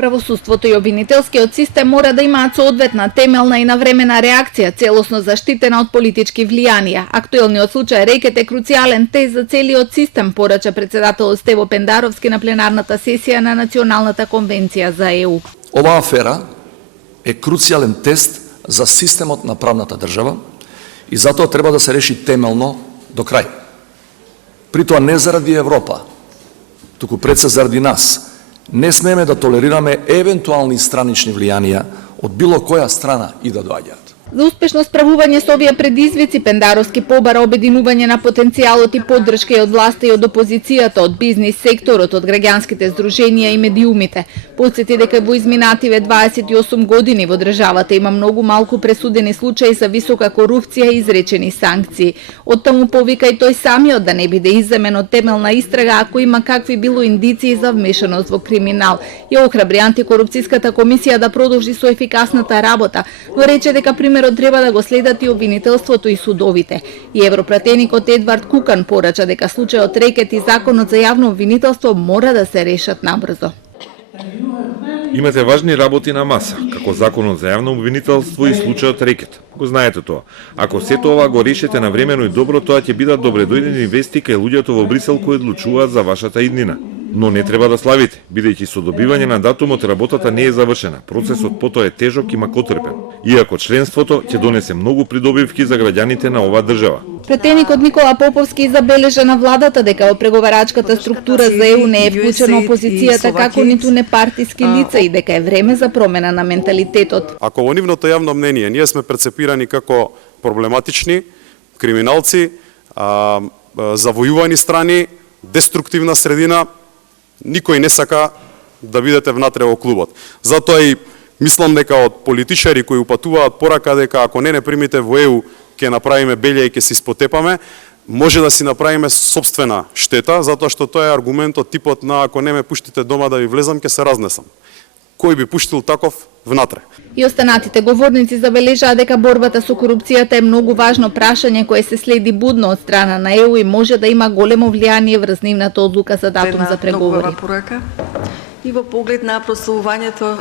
Правосудството и обвинителскиот систем мора да имаат соодветна темелна и навремена реакција, целосно заштитена од политички влијанија. Актуелниот случај Рекет е круцијален тест за целиот систем, порача председателот Стево Пендаровски на пленарната сесија на Националната конвенција за ЕУ. Оваа афера е круцијален тест за системот на правната држава и затоа треба да се реши темелно до крај. При тоа не заради Европа, туку пред се заради нас. Не смееме да толерираме евентуални странични влијанија од било која страна и да доаѓаат. За успешно справување со овие предизвици, Пендаровски побара обединување на потенцијалот и поддршка и од власта и од опозицијата, од бизнис секторот, од граѓанските здруженија и медиумите. Подсети дека во изминативе 28 години во државата има многу малку пресудени случаи за висока корупција и изречени санкции. Оттаму повика и тој самиот да не биде изземен од темелна истрага ако има какви било индиции за вмешаност во криминал. И охрабри антикорупцијската комисија да продолжи со ефикасната работа, но рече дека примерот треба да го следат и обвинителството и судовите. И европратеникот Едвард Кукан порача дека случајот Рекет и законот за јавно обвинителство мора да се решат набрзо. Имате важни работи на маса, како законот за јавно обвинителство и случајот Рекет. Го знаете тоа. Ако сето ова го решите навремено и добро, тоа ќе бидат добредојдени вести кај луѓето во Брисел кои одлучуваат за вашата иднина. Но не треба да славите, бидејќи со добивање на датумот работата не е завршена. Процесот потоа е тежок и макотрпен. Иако членството ќе донесе многу придобивки за граѓаните на оваа држава. Претеникот Никола Поповски забележа на владата дека во преговарачката структура за ЕУ не е вклучена опозицијата како ниту непартиски лица и дека е време за промена на менталитетот. Ако во нивното јавно мнение ние сме прецепирани како проблематични, криминалци, завојувани страни, деструктивна средина, никој не сака да бидете внатре во клубот. Затоа и мислам дека од политичари кои упатуваат порака дека ако не примите во ЕУ, ќе направиме белја и ќе се испотепаме, може да си направиме собствена штета, затоа што тоа е аргументот типот на ако не ме пуштите дома да ви влезам, ќе се разнесам. Кој би пуштил таков внатре? И останатите говорници забележаа дека борбата со корупцијата е многу важно прашање кое се следи будно од страна на ЕУ и може да има големо влијание врз нивната одлука за датум за преговори. И во поглед на прославувањето